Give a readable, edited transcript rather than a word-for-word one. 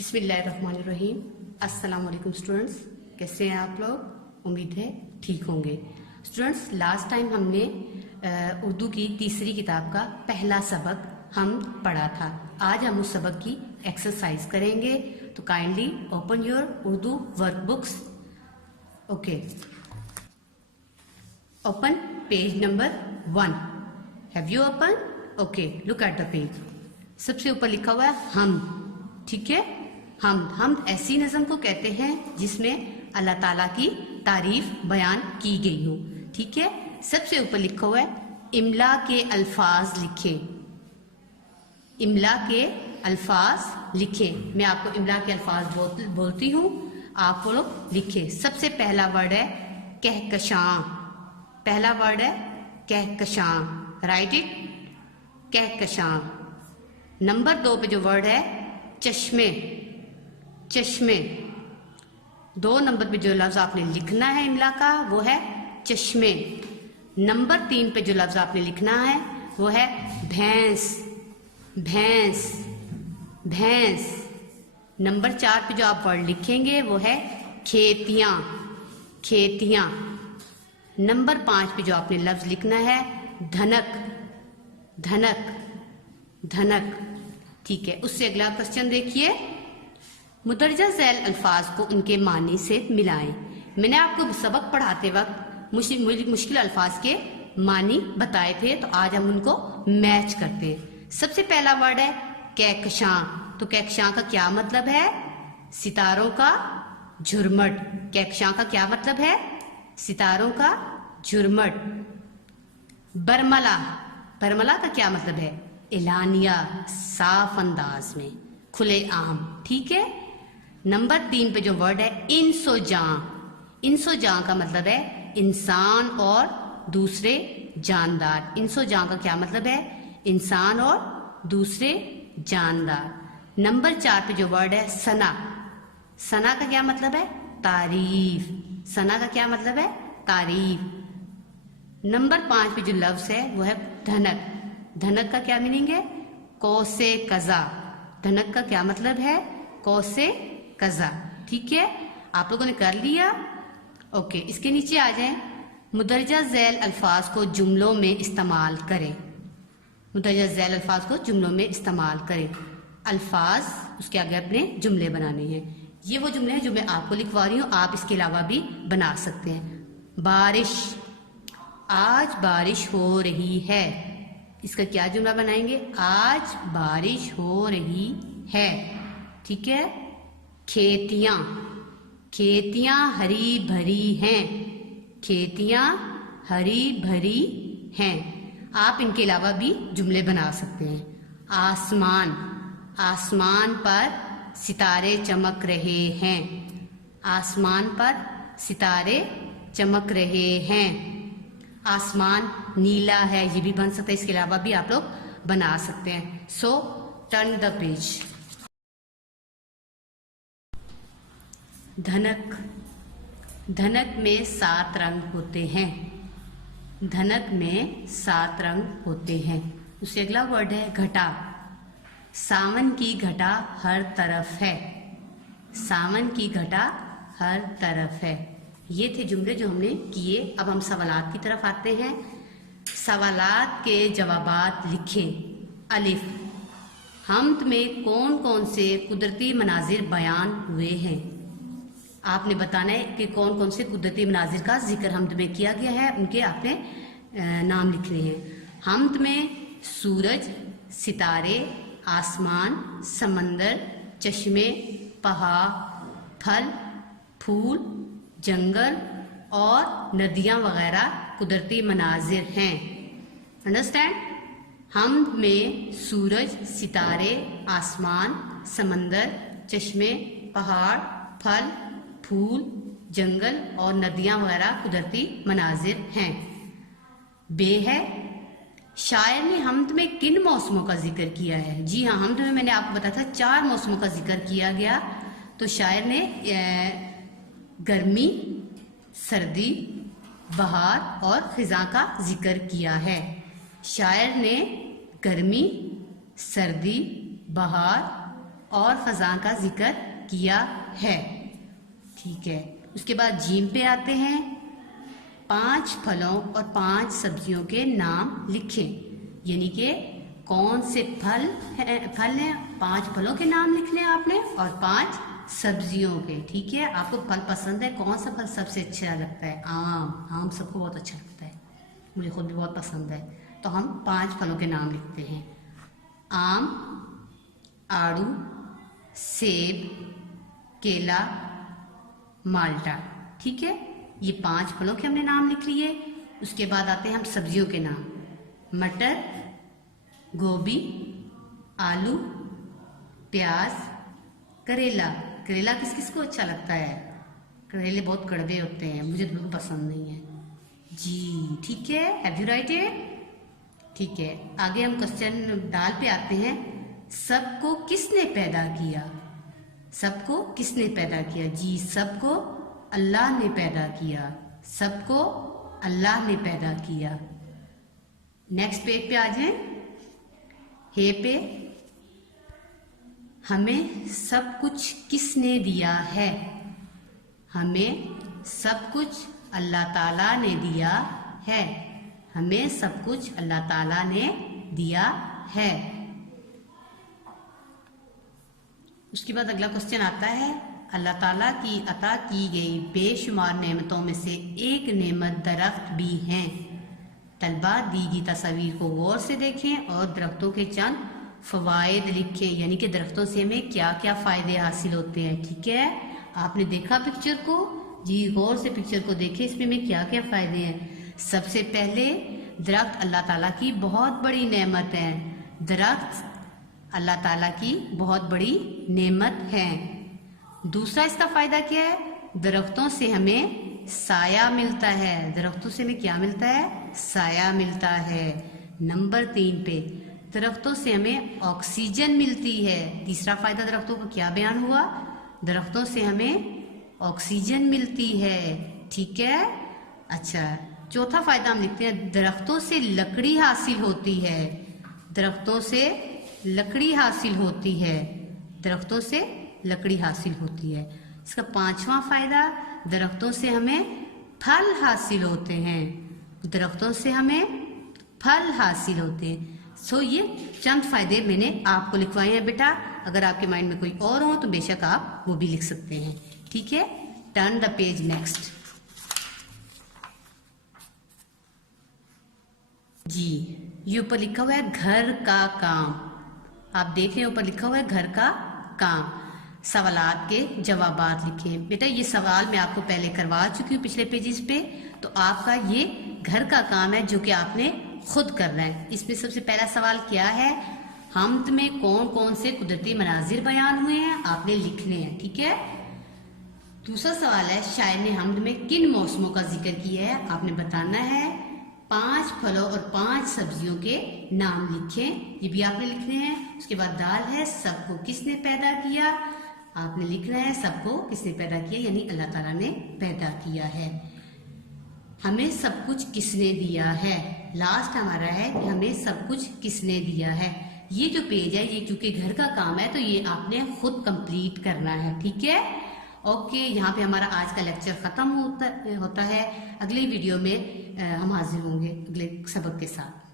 बिस्मिल्लाहिर्रहमानिर्रहीम। अस्सलाम वालेकुम स्टूडेंट्स, कैसे हैं आप लोग? उम्मीद है ठीक होंगे। स्टूडेंट्स, लास्ट टाइम हमने उर्दू की तीसरी किताब का पहला सबक हम पढ़ा था। आज हम उस सबक की एक्सरसाइज करेंगे, तो kindly open your Urdu workbooks. Okay, open page number 1। Have you open? Okay, look at the page. सबसे ऊपर लिखा हुआ है हम। ठीक है, हम ऐसी नज़म को कहते हैं जिसमें अल्लाह ताला की तारीफ बयान की गई हो। ठीक है, सबसे ऊपर लिखा हुआ है इमला के अल्फाज लिखे। इमला के अल्फाज लिखे। मैं आपको इमला के अल्फाज बोलती हूँ, आप लोग लिखे। सबसे पहला वर्ड है कहकशां। पहला वर्ड है Kahkashan, right it, Kahkashan. Number 2 पे जो वर्ड है चश्मे। चश्मे। 2 नंबर पे जो लफ्ज आपने लिखना है इमला का वो है चश्मे। नंबर 3 पे जो लफ्ज आपने लिखना है वो है भैंस। भैंस, भैंस। नंबर 4 पे जो आप वर्ड लिखेंगे वो है खेतियां। खेतियां। नंबर 5 पे जो आपने लफ्ज लिखना है धनक। धनक, धनक। ठीक है, उससे अगला क्वेश्चन देखिए, मुदरजा झैल अल्फाज को उनके मानी से मिलाएं। मैंने आपको सबक पढ़ाते वक्त मुश्किल अल्फाज के मानी बताए थे, तो आज हम उनको मैच करते हैं। सबसे पहला वर्ड है कहकशां। तो कहकशां का क्या मतलब है? सितारों का झुरमट। कहकशां का क्या मतलब है? सितारों का झुरमट। बरमला। बरमला का क्या मतलब है? एलानिया, साफ अंदाज में, खुले आम। ठीक है। नंबर 3 पे जो वर्ड है इंसोजां। इंसोजां का मतलब है इंसान और दूसरे जानदार। इंसोजां का क्या मतलब है? इंसान और दूसरे जानदार। नंबर 4 पे जो वर्ड है सना। सना का क्या मतलब है? तारीफ। सना का क्या मतलब है? तारीफ। नंबर 5 पे जो लफ्ज है वो है धनक। धनक का क्या मीनिंग है? कौसे कजा। धनक का क्या मतलब है? कौसे कजा। ठीक है, आप लोगों ने कर लिया। ओके, इसके नीचे आ जाएं। मुदरजा झैल अल्फाज को जुमलों में इस्तेमाल करें। मुदरजा झैल अल्फाज को जुमलों में इस्तेमाल करें। अल्फाज, उसके आगे अपने जुमले बनाने हैं। ये वो जुमले हैं जो मैं आपको लिखवा रही हूँ, आप इसके अलावा भी बना सकते हैं। बारिश। आज बारिश हो रही है। इसका क्या जुमला बनाएंगे? आज बारिश हो रही है। ठीक है। खेतियां। खेतियां हरी भरी हैं। खेतियां हरी भरी हैं। आप इनके अलावा भी जुमले बना सकते हैं। आसमान। आसमान पर सितारे चमक रहे हैं। आसमान पर सितारे चमक रहे हैं। आसमान नीला है, ये भी बन सकता है। इसके अलावा भी आप लोग बना सकते हैं। सो टर्न द पेज। धनक। धनक में 7 रंग होते हैं। धनक में 7 रंग होते हैं। उससे अगला वर्ड है घटा। सावन की घटा हर तरफ है। सावन की घटा हर तरफ है। ये थे जुमले जो हमने किए। अब हम सवालात की तरफ आते हैं। सवालात के जवाबात लिखें। अलिफ, हमद में कौन कौन से कुदरती मनाजिर बयान हुए हैं? आपने बताना है कि कौन कौन से कुदरती मनाजिर का जिक्र हमद में किया गया है, उनके आपने नाम लिखने हैं। हमद में सूरज, सितारे, आसमान, समंदर, चश्मे, पहाड़, फल, फूल, जंगल और नदियां वगैरह कुदरती मनाजिर हैं। अंडरस्टैंड? हमद में सूरज, सितारे, आसमान, समंदर, चश्मे, पहाड़, फल, फूल, जंगल और नदियां वगैरह कुदरती मनाजिर हैं। बे है, शायर ने हमद में किन मौसमों का जिक्र किया है? जी हाँ, हमद में मैंने आपको बताया था 4 मौसमों का जिक्र किया गया। तो शायर ने गर्मी, सर्दी, बहार और खिजा का जिक्र किया है। शायर ने गर्मी, सर्दी, बहार और फजा का जिक्र किया है। ठीक है, उसके बाद जीम पे आते हैं। 5 फलों और 5 सब्जियों के नाम लिखें, यानी कि कौन से फल हैं 5 फलों के नाम लिखने आपने और 5 सब्जियों के। ठीक है, आपको फल पसंद है, कौन सा फल सबसे अच्छा लगता है? आम सबको बहुत अच्छा लगता है, मुझे खुद भी बहुत पसंद है। तो हम 5 फलों के नाम लिखते हैं। आम, आड़ू, सेब, केला, माल्टा। ठीक है, ये 5 फलों के हमने नाम लिख लिए। उसके बाद आते हैं हम सब्जियों के नाम। मटर, गोभी, आलू, प्याज, करेला। करेला किस किस को अच्छा लगता है? करेले बहुत कड़वे होते हैं, मुझे बिल्कुल पसंद नहीं है जी। ठीक है, हैव यू राइट इट? ठीक है, आगे हम क्वेश्चन दाल पे आते हैं। सबको किसने पैदा किया? सबको किसने पैदा किया? जी, सबको अल्लाह ने पैदा किया। सबको अल्लाह ने पैदा किया। नेक्स्ट पेज पे आ जाए। हे पे, हमें सब कुछ किसने दिया है? हमें सब कुछ अल्लाह ताला ने दिया है। हमें सब कुछ अल्लाह ताला ने दिया है। उसके बाद अगला क्वेश्चन आता है। अल्लाह ताला की अता की गई बेशुमार नेमतों में से एक नेमत दरख्त भी हैं। तलबा दी गई तस्वीर को गौर से देखें और दरख्तों के चंद फवायद लिखें, यानी कि दरख्तों से हमें क्या क्या फायदे हासिल होते हैं। ठीक है, आपने देखा पिक्चर को? जी, गौर से पिक्चर को देखें, इसमें में क्या क्या फायदे हैं। सबसे पहले, दरख्त अल्लाह ताला की बहुत बड़ी नेमत है। दरख्त अल्लाह ताला की बहुत बड़ी नेमत है। दूसरा इसका फायदा क्या है? दरख्तों से हमें साया मिलता है। दरख्तों से हमें क्या मिलता है? साया मिलता है। नंबर 3 पे, दरख्तों से हमें ऑक्सीजन मिलती है। तीसरा फायदा दरख्तों का क्या बयान हुआ? दरख्तों से हमें ऑक्सीजन मिलती है। ठीक है, अच्छा, चौथा फायदा हम लिखते हैं, दरख्तों से लकड़ी हासिल होती है। दरख्तों से लकड़ी हासिल होती है। दरख्तों से लकड़ी हासिल होती है। इसका 5वां फायदा, दरख्तों से हमें फल हासिल होते हैं। दरख्तों से हमें फल हासिल होते हैं। सो ये चंद फायदे मैंने आपको लिखवाए हैं बेटा। अगर आपके माइंड में कोई और हो तो बेशक आप वो भी लिख सकते हैं। ठीक है, टर्न द पेज नेक्स्ट। जी, ये ऊपर लिखा हुआ है घर का काम। आप देख रहे हैं ऊपर लिखा हुआ है घर का काम। सवालात के जवाबात लिखें। बेटा ये सवाल मैं आपको पहले करवा चुकी हूँ पिछले पेजेस पे, तो आपका ये घर का काम है जो कि आपने खुद करना है। इसमें सबसे पहला सवाल क्या है? हमद में कौन कौन से कुदरती मनाजिर बयान हुए हैं, आपने लिखने हैं। ठीक है, दूसरा सवाल है, शायर ने हमद में किन मौसमों का जिक्र किया है, आपने बताना है। 5 फलों और 5 सब्जियों के नाम लिखें, ये भी आपने लिखने हैं। उसके बाद दाल है, सबको किसने पैदा किया, आपने लिखना है सबको किसने पैदा किया, यानी अल्लाह ताला ने पैदा किया है। हमें सब कुछ किसने दिया है, लास्ट हमारा है कि हमें सब कुछ किसने दिया है। ये जो पेज है ये क्योंकि घर का काम है तो ये आपने खुद कंप्लीट करना है। ठीक है, ओके, यहाँ पे हमारा आज का लेक्चर खत्म होता है। अगले वीडियो में हम हाजिर होंगे अगले सबक के साथ।